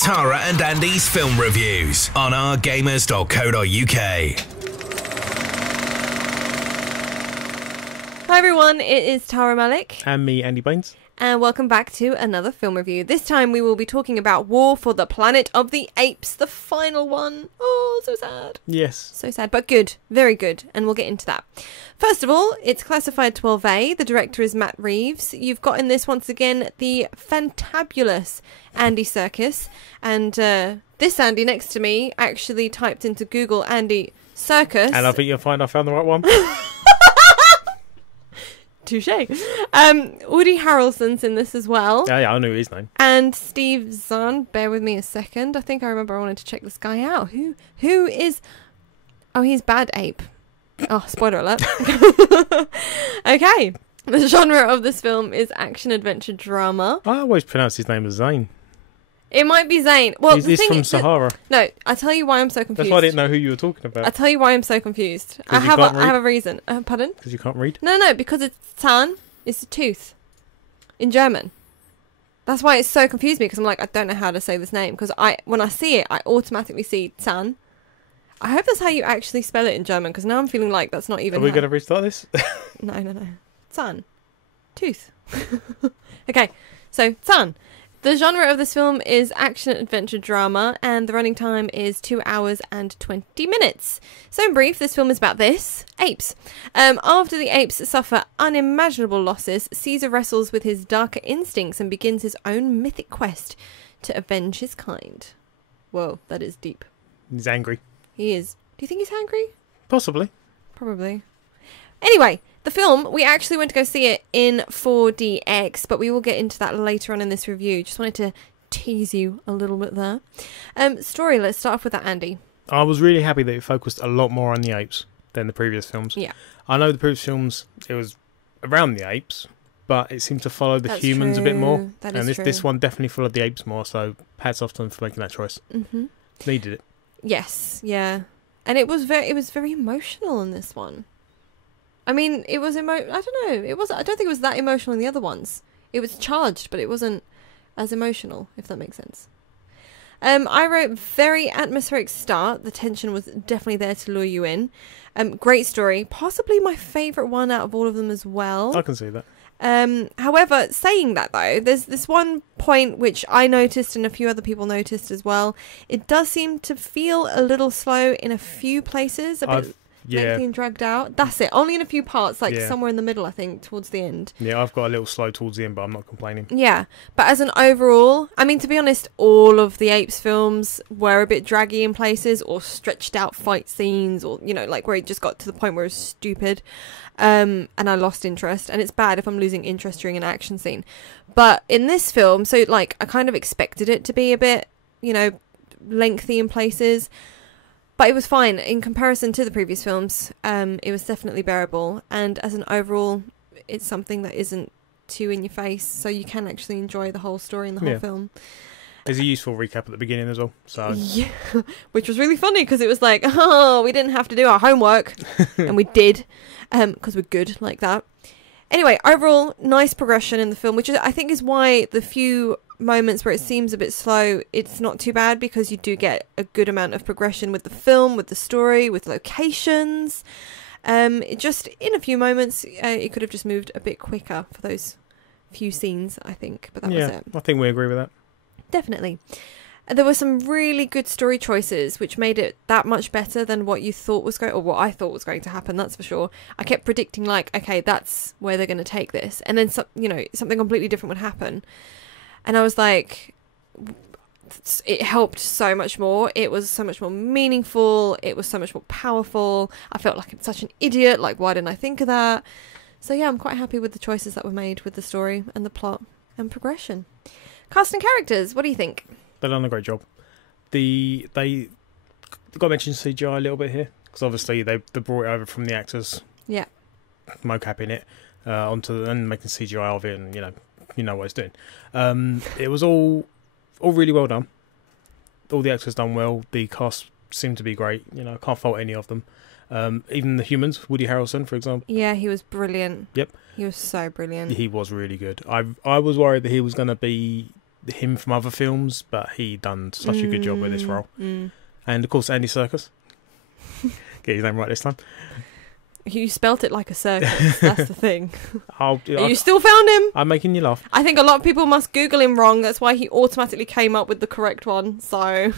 Tara and Andy's film reviews on OurGamers.co.uk. Hi everyone, it is Tara Malik. And me, Andy Baines. And welcome back to another film review. This time we will be talking about War for the Planet of the Apes, the final one. Oh, so sad. Yes. So sad, but good. Very good. And we'll get into that. First of all, it's classified 12A. The director is Matt Reeves. You've got in this, once again, the fantabulous Andy Serkis. And this Andy next to me actually typed into Google Andy Serkis. And I think you'll find I found the right one. Touche. Woody Harrelson's in this as well. Yeah, I knew his name. And Steve Zahn. Bear with me a second. I think I remember I wanted to check this guy out. Who is... Oh, he's Bad Ape. Oh, spoiler alert. Okay. The genre of this film is action-adventure drama. I always pronounce his name as Zane. It might be Zane. Well, he's from Sahara. No, I tell you why I'm so confused. That's why I didn't know who you were talking about. I tell you why I'm so confused. I have a reason. Pardon? Because you can't read? No, because it's Zahn. It's a tooth. In German. That's why it so confused me, because I'm like, I don't know how to say this name. Because when I see it, I automatically see Zahn. I hope that's how you actually spell it in German, because now I'm feeling like that's not even... Are we going to restart this? No. Zahn. Tooth. Okay, so Zahn. The genre of this film is action-adventure drama, and the running time is 2 hours and 20 minutes. So in brief, this film is about this. Apes. After the apes suffer unimaginable losses, Caesar wrestles with his darker instincts and begins his own mythic quest to avenge his kind. Whoa, that is deep. He's angry. He is. Do you think he's angry? Possibly. Probably. Anyway, the film, we actually went to go see it in 4DX, but we will get into that later on in this review. Just wanted to tease you a little bit there. Story, let's start off with that, Andy. I was really happy that it focused a lot more on the apes than the previous films. Yeah. I know the previous films, it was around the apes, but it seemed to follow the humans a bit more. That and is true. This one definitely followed the apes more, so hats off to them for making that choice. Mm-hmm. Needed it. Yes, yeah. And it was very emotional in this one. I mean, it was I don't know. I don't think it was that emotional in the other ones. It was charged, but it wasn't as emotional, if that makes sense. I wrote very atmospheric start. The tension was definitely there to lure you in. Great story. Possibly my favourite one out of all of them as well. I can see that. However, saying that though, there's this one point which I noticed and a few other people noticed as well. It does seem to feel a little slow in a few places, a bit lengthy and dragged out. That's it. Only in a few parts, like somewhere in the middle, I think, towards the end. Yeah, I've got a little slow towards the end, but I'm not complaining. Yeah, but as an overall, I mean, to be honest, all of the Apes films were a bit draggy in places, or stretched out fight scenes, or, you know, like where it just got to the point where it was stupid. And I lost interest, and it's bad if I'm losing interest during an action scene. But in this film, so like I kind of expected it to be a bit, you know, lengthy in places. But it was fine in comparison to the previous films. It was definitely bearable. And as an overall, it's something that isn't too in your face. So you can actually enjoy the whole story and the whole film. There's a useful recap at the beginning as well. So yeah, which was really funny because it was like, oh, we didn't have to do our homework. And we did, because we're good like that. Anyway, overall, nice progression in the film, which I think is why the few moments where it seems a bit slow, it's not too bad, because you do get a good amount of progression with the film, with the story, with locations. It just, in a few moments, it could have just moved a bit quicker for those few scenes, I think. But that was it. I think we agree with that. Definitely. There were some really good story choices, which made it that much better than what you thought was going, or what I thought was going to happen. That's for sure. I kept predicting, like, okay, that's where they're going to take this, and then something completely different would happen, and I was like, it helped so much more. It was so much more meaningful. It was so much more powerful. I felt like I'm such an idiot. Like, why didn't I think of that? So yeah, I'm quite happy with the choices that were made with the story and the plot and progression. Cast and characters. What do you think? They've done a great job. They got to mention CGI a little bit here, because obviously they brought it over from the actors. Yeah. Mocapping it onto and making CGI of it, and you know what it's doing. It was all really well done. All the actors done well. The cast seemed to be great. I can't fault any of them. Even the humans, Woody Harrelson, for example. Yeah, he was brilliant. Yep. He was so brilliant. He was really good. I was worried that he was going to be him from other films, but he done such a good job with this role. And of course, Andy Serkis. Get his name right this time. You spelt it like a circus. That's the thing. You still found him? I'm making you laugh. I think a lot of people must Google him wrong. That's why he automatically came up with the correct one. So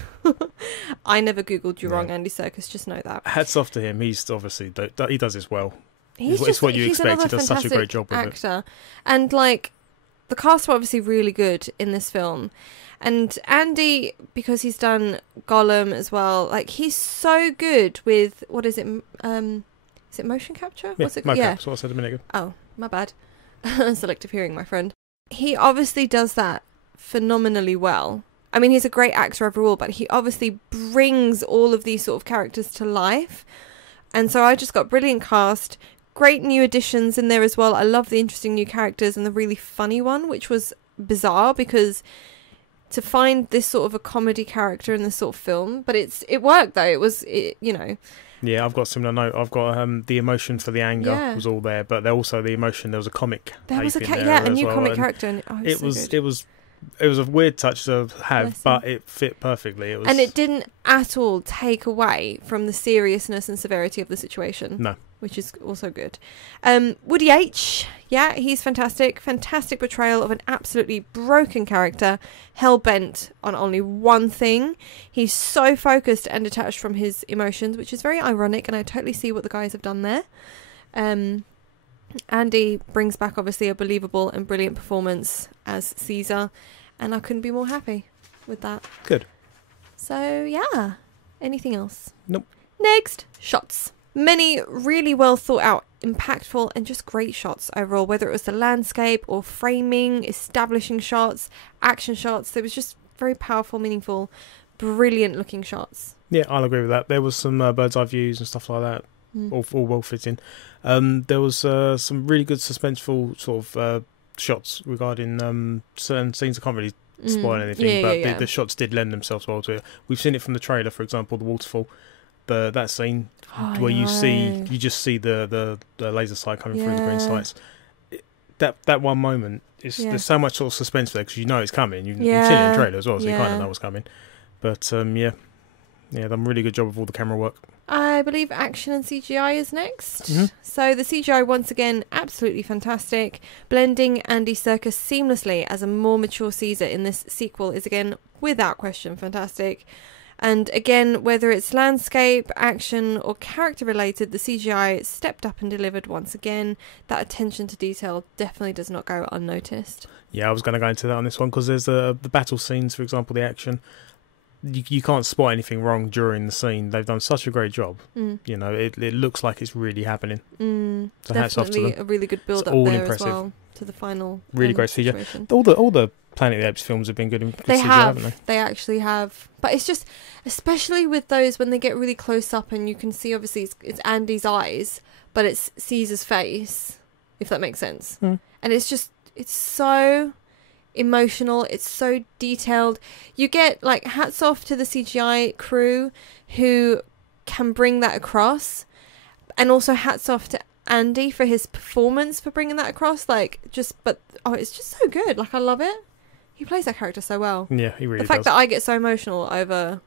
I never Googled you wrong, Andy Serkis. Just know that. Hats off to him. He's obviously he does this well. It's what you expect. He does such a great job with actor. And like the cast were obviously really good in this film. And Andy, because he's done Gollum as well, like he's so good with what is it? Is it motion capture? Yeah, What's it called? That's what I said a minute ago. Oh, my bad. Selective hearing, my friend. He obviously does that phenomenally well. I mean, he's a great actor overall, but he obviously brings all of these sort of characters to life. And so I just got brilliant cast, great new additions in there as well. I love the interesting new characters and the really funny one, which was bizarre because to find this sort of a comedy character in this sort of film, but it worked though. Yeah, I've got a similar note. I've got the emotion for the anger was all there, but also the emotion. There was a comic. There was a new comic character, and it was a weird touch to have, but it fit perfectly. And it didn't at all take away from the seriousness and severity of the situation. No, which is also good. Woody H, he's fantastic. Fantastic portrayal of an absolutely broken character, hell-bent on only one thing. He's so focused and detached from his emotions, which is very ironic, and I totally see what the guys have done there. Andy brings back, obviously, a believable and brilliant performance as Caesar, and I couldn't be more happy with that. Good. So, yeah. Anything else? Nope. Next, shots. Many really well thought out, impactful and just great shots overall, whether it was the landscape or framing, establishing shots, action shots. There was just very powerful, meaningful, brilliant looking shots. Yeah, I'll agree with that. There was some bird's eye views and stuff like that, all well fitting. There was some really good suspenseful sort of shots regarding certain scenes. I can't really spoil anything, but the shots did lend themselves well to it. We've seen it from the trailer, for example, the waterfall. That scene where you just see the laser sight coming through the green sights. That one moment there's so much sort of suspense there because you know it's coming. You've seen it in the trailer as well, so you kind of know what's coming. But done a really good job of all the camera work. I believe action and CGI is next. Mm-hmm. So the CGI once again absolutely fantastic. Blending Andy Serkis seamlessly as a more mature Caesar in this sequel is again without question fantastic. And again, whether it's landscape, action, or character related, the CGI stepped up and delivered once again. That attention to detail definitely does not go unnoticed. Yeah, I was going to go into that on this one because there's the battle scenes, for example, the action. You can't spot anything wrong during the scene. They've done such a great job. You know, it looks like it's really happening. So hats off to them. Definitely a really good build up there impressive. As well to the final. Really great CGI. All the Planet of the Apes films have been good they CGI, haven't they? They actually have. But it's just, especially with those when they get really close up and you can see obviously it's Andy's eyes, but it's Caesar's face, if that makes sense. And it's so emotional, it's so detailed. You get like hats off to the CGI crew who can bring that across, and also hats off to Andy for his performance for bringing that across. It's just so good. Like, I love it. He plays that character so well. Yeah, he really does. The fact that I get so emotional over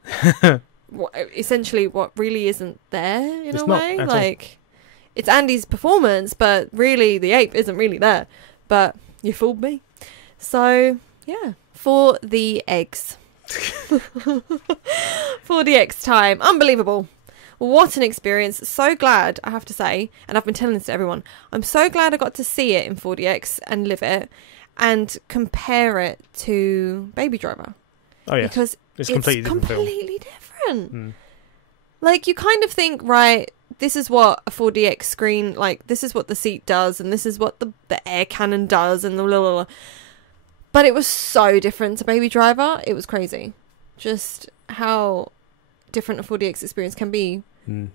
essentially what really isn't there in a way. Like, it's Andy's performance, but really the ape isn't really there. But you fooled me. So, yeah. For the eggs. For the eggs time. Unbelievable. What an experience. So glad, I have to say, and I've been telling this to everyone, I'm so glad I got to see it in 4DX and live it and compare it to Baby Driver. Oh, yeah. Because it's completely different. Like, you kind of think, right, this is what a 4DX screen, like, this is what the seat does, and this is what the air cannon does, and the blah, blah, blah. But it was so different to Baby Driver. It was crazy. Just how different a 4DX experience can be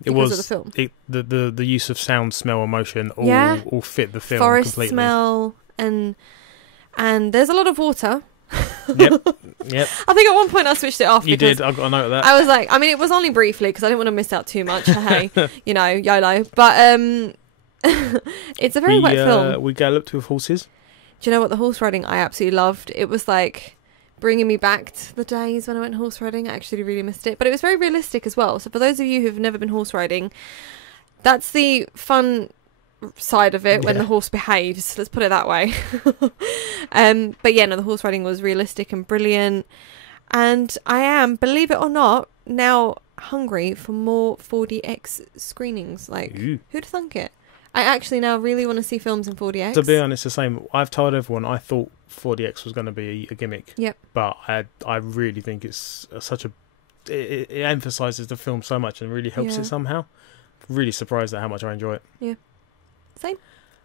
because of the film. The use of sound, smell, emotion all fit the film Forest completely. Smell and there's a lot of water. Yep. I think at one point I switched it off. You did. I got a note of that. I was like, I mean, it was only briefly because I didn't want to miss out too much. Hey, YOLO. But it's a very wet film. We galloped with horses. Do you know what? The horse riding I absolutely loved. It was like bringing me back to the days when I went horse riding. I actually really missed it. But it was very realistic as well. So for those of you who've never been horse riding, that's the fun side of it when the horse behaves. Let's put it that way. But yeah, no, the horse riding was realistic and brilliant. And I am, believe it or not, now hungry for more 4DX screenings. Like, who'd thunk it? I actually now really want to see films in 4DX. To be honest, the same. I've told everyone I thought 4DX was going to be a gimmick. Yep. But I really think it's such a... It emphasises the film so much and really helps it somehow. Really surprised at how much I enjoy it. Yeah. Same.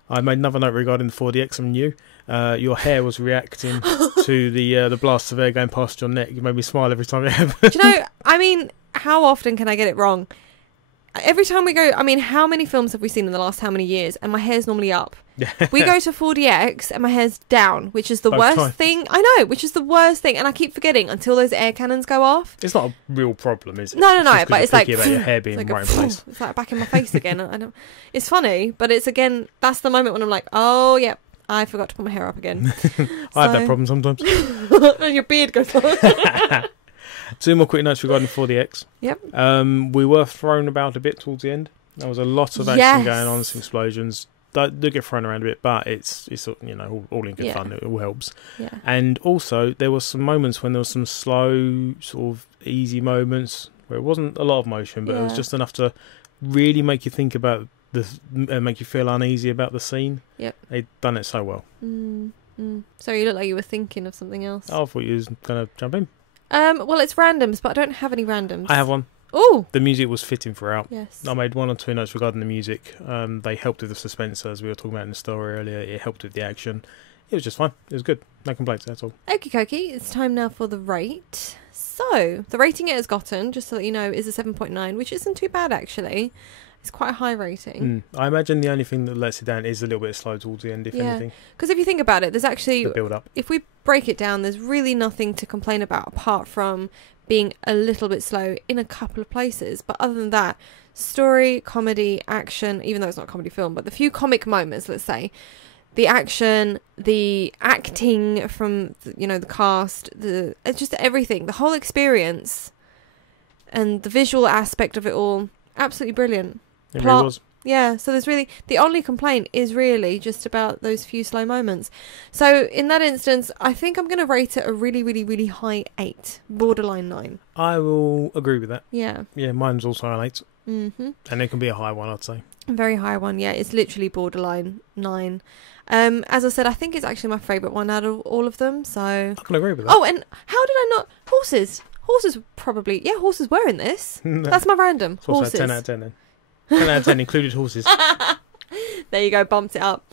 I made another note regarding the 4DX from you. Your hair was reacting to the blast of air going past your neck. You made me smile every time it happened. Do you know, I mean, how often can I get it wrong? Every time we go, I mean, how many films have we seen in the last how many years? And my hair's normally up. We go to 4DX and my hair's down, which is the worst thing. I know, which is the worst thing. And I keep forgetting until those air cannons go off. It's not a real problem, is it? No, but it's like... about your hair being like right in place. It's like back in my face again. I don't, it's funny, but it's again, that's the moment when I'm like, oh, yeah, I forgot to put my hair up again. I have that problem sometimes. And your beard goes on. 2 more quick notes regarding 4DX. Yep. We were thrown about a bit towards the end. There was a lot of action going on, some explosions. They do get thrown around a bit, but it's you know, all in good fun. It all helps. Yeah. And also, there was some moments when there was some slow, sort of easy moments where it wasn't a lot of motion, but it was just enough to really make you think about make you feel uneasy about the scene. Yep. They'd done it so well. So you look like you were thinking of something else. I thought you was going to jump in. Well, it's randoms, but I don't have any randoms. I have one. Oh, The music was fitting throughout. yes. I made 1 or 2 notes regarding the music. They helped with the suspense, as we were talking about in the story earlier. It helped with the action. It was just fine. It was good. No complaints, that's all. Okie dokie, it's time now for the rate. So, the rating it has gotten, just so that you know, is a 7.9, which isn't too bad, actually. It's quite a high rating. I imagine the only thing that lets it down is a little bit slow towards the end, if anything. Because if you think about it, there's actually... The build-up. If we break it down, there's really nothing to complain about apart from being a little bit slow in a couple of places. But other than that, story, comedy, action, even though it's not a comedy film, but the few comic moments, let's say, the action, the acting from, you know, the cast, it's just everything, the whole experience and the visual aspect of it all, absolutely brilliant. It really was. Yeah, so there's really... The only complaint is really just about those few slow moments. So, in that instance, I think I'm going to rate it a really, really, really high 8. Borderline 9. I will agree with that. Yeah. Yeah, mine's also an 8. Mm-hmm. And it can be a high one, I'd say. A very high one, yeah. It's literally borderline 9. As I said, I think it's actually my favourite one out of all of them, so... I can agree with that. Oh, and how did I not... Horses. Horses probably... Yeah, horses were in this. That's my random. It's also horses. 10 out of 10 then. 10 out of 10 included horses. There you go, bumped it up.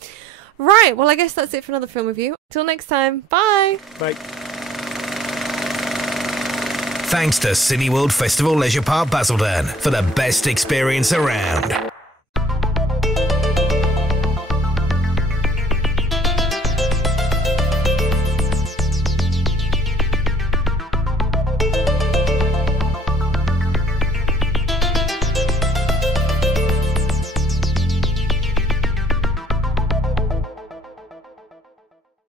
Right, well, I guess that's it for another film review. Till next time, bye. Bye. Thanks to Cineworld Festival Leisure Park Basildon for the best experience around.